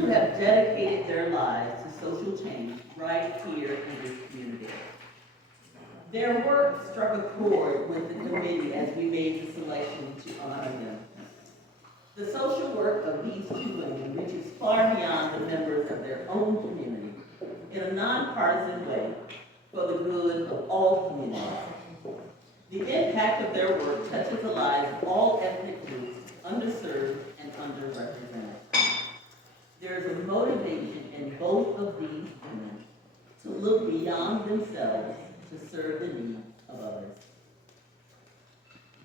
who have dedicated their lives to social change right here in this community. Their work struck a chord with the committee as we made the selection to honor them. The social work of these two women reaches far beyond the members of their own community in a nonpartisan way for the good of all communities. The impact of their work touches the lives of all ethnic groups, underserved and underrepresented. There is a motivation in both of these women to look beyond themselves to serve the needs of others.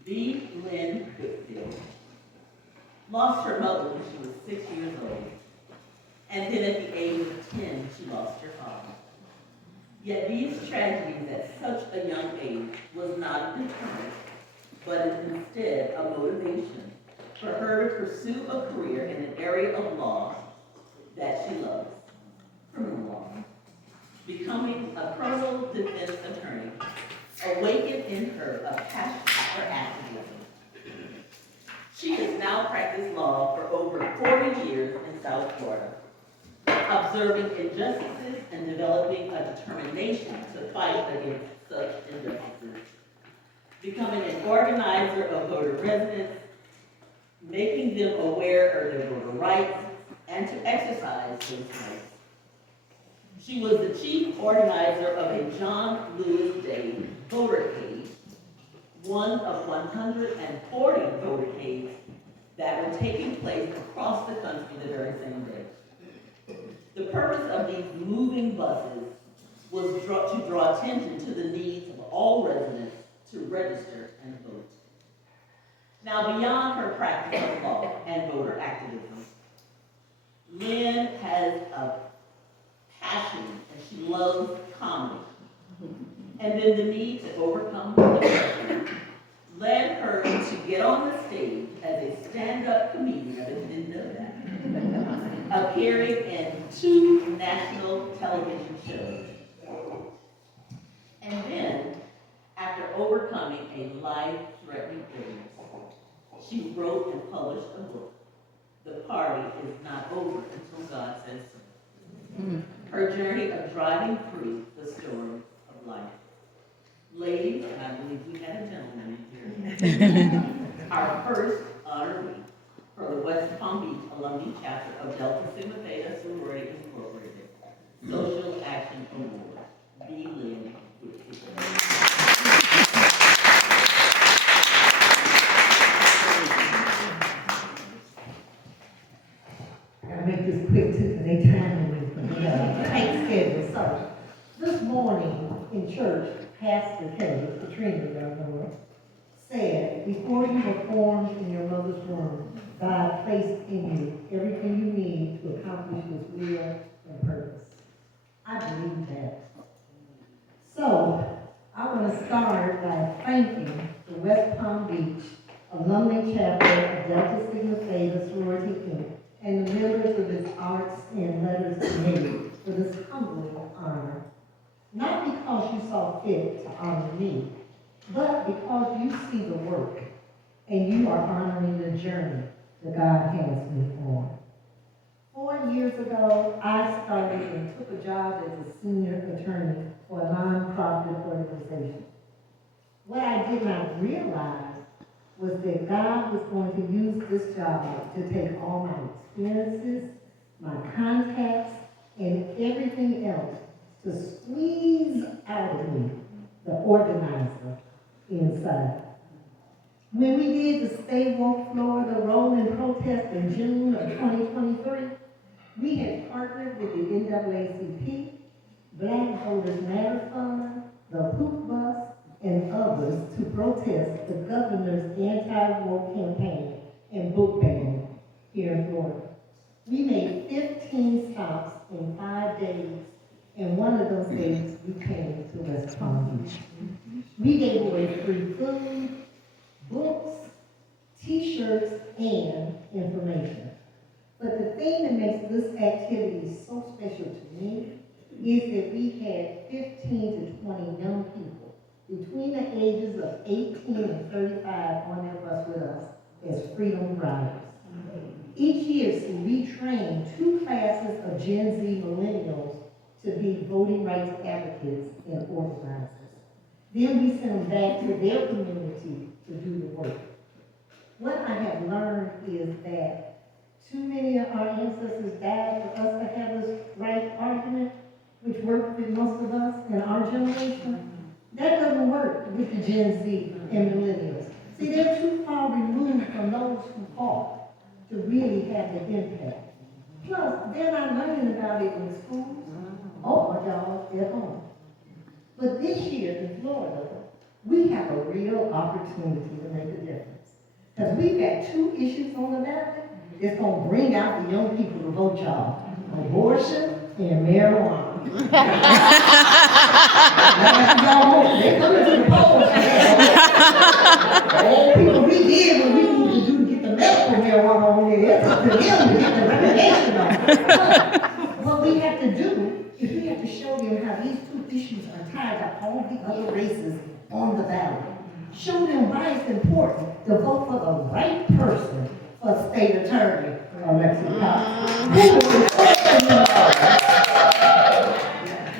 The Lynn Whitfield lost her mother when she was 6 years old, and then at the age of 10, she lost her father. Yet these tragedies at such a young age was not a deterrent, but is instead a motivation for her to pursue a career in an area of law that she loves, criminal law. Becoming a criminal defense attorney awakened in her a passion for activism. She has now practiced law for over 40 years in South Florida, observing injustices and developing a determination to fight against such injustices. Becoming an organizer of voter residents, making them aware of their voter rights, and to exercise those rights. She was the chief organizer of a John Lewis Day votercade, one of 140 votercades that were taking place across the country the very same day. The purpose of these moving buses was to draw attention to the needs of all residents to register and vote. Now, beyond her practice of law and voter activism, Lynn has a passion and she loves comedy. And then the need to overcome depression led her to get on the stage as a stand-up comedian. I didn't know that. Appearing in 2 national television shows. And then, after overcoming a life-threatening illness, she wrote and published a book. The party is not over until God says so. Her journey of driving through the storm of life. Ladies, and I believe we have a gentleman here, our first honoree for the West Palm Beach Alumni Chapter of Delta Sigma Theta Sorority Incorporated Social Action Award, B. Lynn Whitfield. I'll make this quick too, because they time me from the tight schedule. So, this morning in church, Pastor Kelly, Katrina, y'all know her, said, before you were formed in your mother's womb, God placed in you everything you need to accomplish His will and purpose. I believe that. So, I want to start by thanking the West Palm Beach Alumni Chapter of Delta Sigma Theta Sorority Inc. and the members of its Arts and Letters Committee for this humbling honor. Not because you saw fit to honor me, but because you see the work and you are honoring the journey that God has me on. 4 years ago, I started and took a job as a senior attorney for a nonprofit organization. What I did not realize was that God was going to use this job to take all my experiences, my contacts, and everything else to squeeze out of me the organizer inside. When we did the Stay Woke Florida rolling protest in June of 2023, we had partnered with the NAACP, Black Voters Matter Fund, the Hoop Bus, and others to protest the governor's anti-war campaign and book ban here in Florida. We made 15 stops in 5 days, and one of those days we came to West Palm Beach. We gave away free food, books, t-shirts, and information. But the thing that makes this activity so special to me is that we had 15 to 20 young people between the ages of 18 and 35 on that bus with us as freedom riders. Each year, see, we train 2 class guidance of Gen Z millennials to be voting rights advocates and organizers. Then we send them back to their community to do the work. What I have learned is that too many of our ancestors died for us to have this right argument, which worked with most of us in our generation. That doesn't work with the Gen Z and millennials. See, they're too far removed from those who fought to really have the impact. Plus, they're not learning about it in schools. Oh, y'all, they're home. But this year in Florida, we have a real opportunity to make a difference. Because we've got 2 issues on the ballot that's going to bring out the young people to vote, y'all. Abortion and marijuana. They coming to the polls. All people, we did what we need to do to get the medical marijuana on there. It's up to them to get the recreation on it. But what we have to do is we have to show them how these 2 issues are tied to all the other races on the ballot. Show them why it's important to vote for the right person for state attorney, Alexis Cox.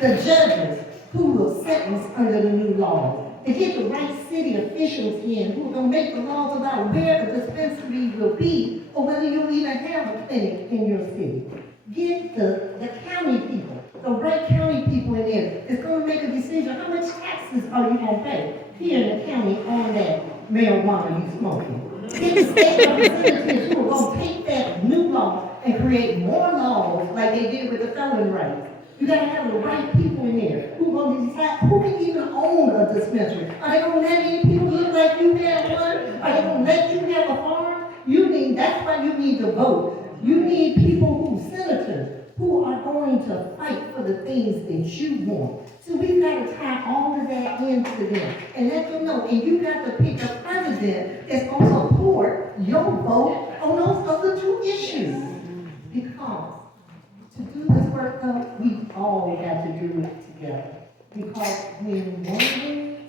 The judges who will sentence under the new laws, to get the right city officials in who are going to make the laws about where the dispensary will be or whether you'll even have a clinic in your city. Get the county people, the right county people in there. It's going to make a decision. How much taxes are you going to pay here in the county on that marijuana you smoking? Get the state representatives who are going to take that new law and create more laws like they did with the felon rights. You gotta have the right people in there who are going to decide who can even own a dispensary. Are they going to let any people look like you have one? Are they going to let you have a farm? That's why you need to vote. You need people who, senators, who are going to fight for the things that you want. So we've got to tie all of that into them and let them know. And you got to pick a president that's going to support your vote on those other 2 issues. Because to do this work, though, we all got to do it together. Because when one wins,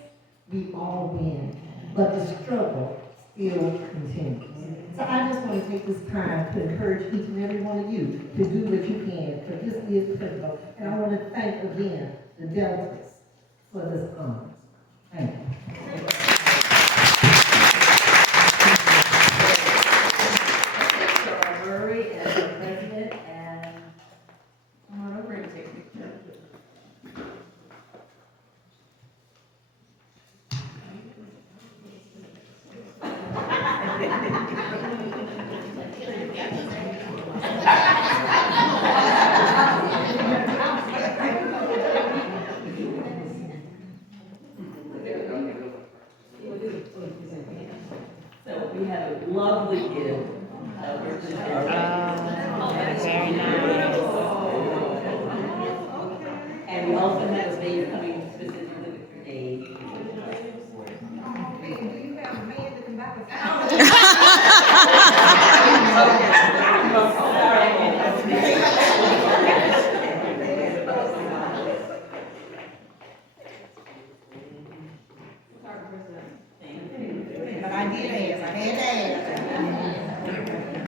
we all win. But the struggle still continues. So I just want to take this time to encourage each and every one of you to do what you can, because this is critical. And I want to thank again the delegates for this honor. Thank you. Honoree as the president, and come on over and take a picture. So we have a lovely gift. Very nice. And we also have a baby coming specifically with your name. Do you have a man that can back us out?